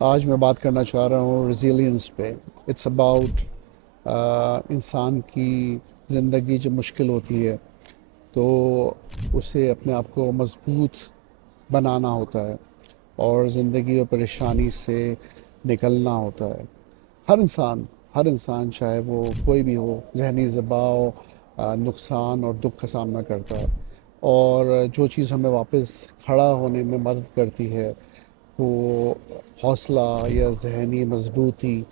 آج میں بات کرنا چاہ رہا ہوں ریزیلینس پہ. اٹس اباؤٹ انسان کی زندگی جب مشکل ہوتی ہے تو اسے اپنے آپ کو مضبوط بنانا ہوتا ہے اور زندگی اور پریشانی سے نکلنا ہوتا ہے. ہر انسان چاہے وہ کوئی بھی ہو ذہنی دباؤ، نقصان اور دکھ کا سامنا کرتا ہے، اور جو چیز ہمیں واپس کھڑا ہونے میں مدد کرتی ہے وہ حوصلہ یا ذہنی مضبوطی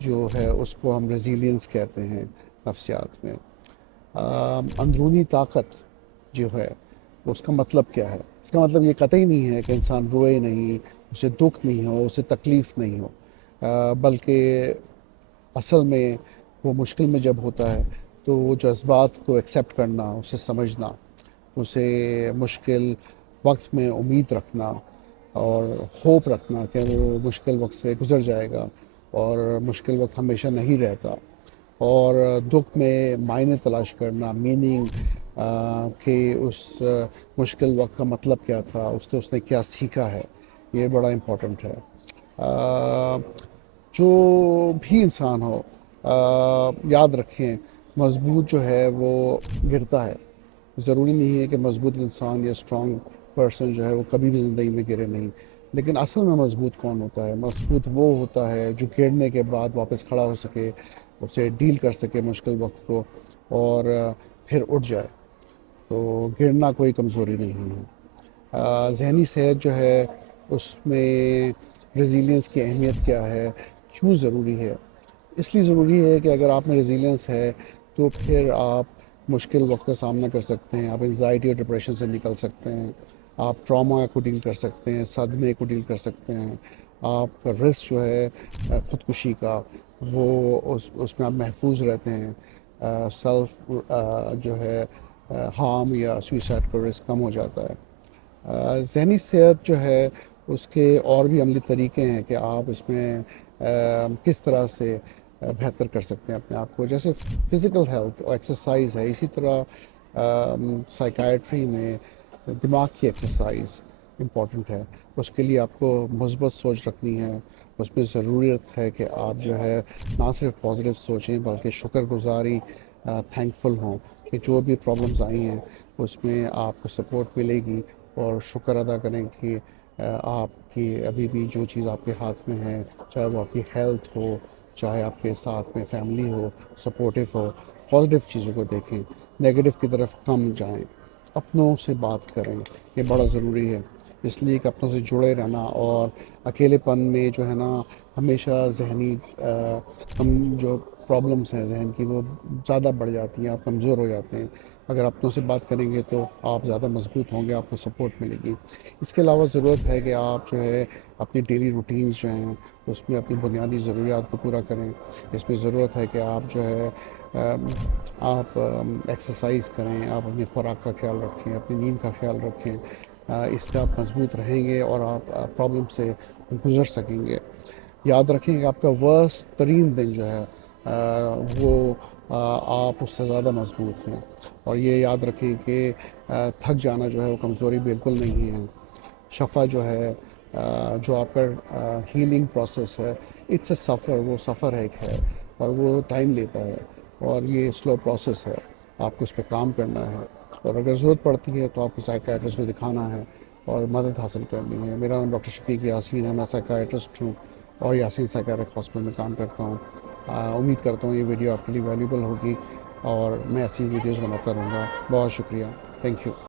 جو ہے اس کو ہم ریزیلینس کہتے ہیں نفسیات میں. اندرونی طاقت جو ہے اس کا مطلب کیا ہے؟ اس کا مطلب یہ قطعی نہیں ہے کہ انسان روئے نہیں، اسے دکھ نہیں ہو، اسے تکلیف نہیں ہو، بلکہ اصل میں وہ مشکل میں جب ہوتا ہے تو وہ جذبات کو ایکسیپٹ کرنا، اسے سمجھنا، اسے مشکل وقت میں امید رکھنا اور ہوپ رکھنا کہ وہ مشکل وقت سے گزر جائے گا، اور مشکل وقت ہمیشہ نہیں رہتا. اور دکھ میں معنی تلاش کرنا، میننگ، کہ اس مشکل وقت کا مطلب کیا تھا، اس نے کیا سیکھا ہے، یہ بڑا امپورٹنٹ ہے. جو بھی انسان ہو، یاد رکھیں مضبوط جو ہے وہ گرتا ہے. ضروری نہیں ہے کہ مضبوط انسان یا اسٹرانگ پرسن جو ہے وہ کبھی بھی زندگی میں گرے نہیں، لیکن اصل میں مضبوط کون ہوتا ہے؟ مضبوط وہ ہوتا ہے جو گرنے کے بعد واپس کھڑا ہو سکے، اسے ڈیل کر سکے مشکل وقت کو، اور پھر اٹھ جائے. تو گرنا کوئی کمزوری نہیں ہے. ذہنی صحت جو ہے اس میں ریزیلینس کی اہمیت کیا ہے، کیوں ضروری ہے؟ اس لیے ضروری ہے کہ اگر آپ میں ریزیلینس ہے تو پھر آپ مشکل وقت کا سامنا کر سکتے ہیں، آپ انزائٹی اور ڈپریشن سے نکل سکتے ہیں، آپ ٹراما کو ڈیل کر سکتے ہیں، صدمے کو ڈیل کر سکتے ہیں. آپ کا رسک جو ہے خودکشی کا، وہ اس میں آپ محفوظ رہتے ہیں. سیلف جو ہے ہارم یا سوئسائڈ کا رسک کم ہو جاتا ہے. ذہنی صحت جو ہے اس کے اور بھی عملی طریقے ہیں کہ آپ اس میں کس طرح سے بہتر کر سکتے ہیں اپنے آپ کو. جیسے فزیکل ہیلتھ اور ایکسرسائز ہے، اسی طرح سائیکائٹری میں دماغ کی ایکسرسائز امپورٹنٹ ہے. اس کے لیے آپ کو مثبت سوچ رکھنی ہے. اس میں ضرورت ہے کہ آپ جو ہے نہ صرف پازیٹیو سوچیں بلکہ شکر گزاری، تھینک فل ہوں کہ جو بھی پرابلمز آئی ہیں اس میں آپ کو سپورٹ ملے گی، اور شکر ادا کریں کہ آپ کی ابھی بھی جو چیز آپ کے ہاتھ میں ہے، چاہے وہ آپ کی ہیلتھ ہو، چاہے آپ کے ساتھ میں فیملی ہو، سپورٹیو ہو. پازیٹیو چیزوں کو دیکھیں، نیگیٹو کی طرف کم جائیں. اپنوں سے بات کریں، یہ بڑا ضروری ہے. اس لیے کہ اپنوں سے جڑے رہنا، اور اکیلے پن میں جو ہے نا ہمیشہ ذہنی ہم جو پرابلمس ہیں ذہن کی وہ زیادہ بڑھ جاتی ہیں، آپ کمزور ہو جاتے ہیں. اگر اپنوں سے بات کریں گے تو آپ زیادہ مضبوط ہوں گے، آپ کو سپورٹ ملے گی. اس کے علاوہ ضرورت ہے کہ آپ جو ہے اپنی ڈیلی روٹینز جو ہیں اس میں اپنی بنیادی ضروریات کو پورا کریں. اس میں ضرورت ہے کہ آپ جو ہے آپ ایکسرسائز کریں، آپ اپنی خوراک کا خیال رکھیں، اپنی نیند کا خیال رکھیں. اس سے آپ مضبوط رہیں گے اور آپ پرابلم سے گزر سکیں گے. یاد رکھیں کہ آپ کا ورسٹ ترین دن جو ہے وہ آپ اس سے زیادہ مضبوط ہیں. اور یہ یاد رکھیں کہ تھک جانا جو ہے وہ کمزوری بالکل نہیں ہے. شفا جو ہے جو آپ کا ہیلنگ پروسیس ہے، اٹس اے سفر، وہ سفر ہے اور وہ ٹائم لیتا ہے، اور یہ سلو پروسیس ہے. آپ کو اس پہ کام کرنا ہے، اور اگر ضرورت پڑتی ہے تو آپ کو سائیکیٹرسٹ کو دکھانا ہے اور مدد حاصل کرنی ہے. میرا نام ڈاکٹر شفیق یاسین ہے، میں سائیکیٹرسٹ ہوں اور یاسین سائیکیٹرک ہاسپٹل میں کام کرتا ہوں. امید کرتا ہوں یہ ویڈیو آپ کے لیے ویلیوبل ہوگی، اور میں ایسی ویڈیوز بناتا رہوں گا. بہت شکریہ، تھینک یو.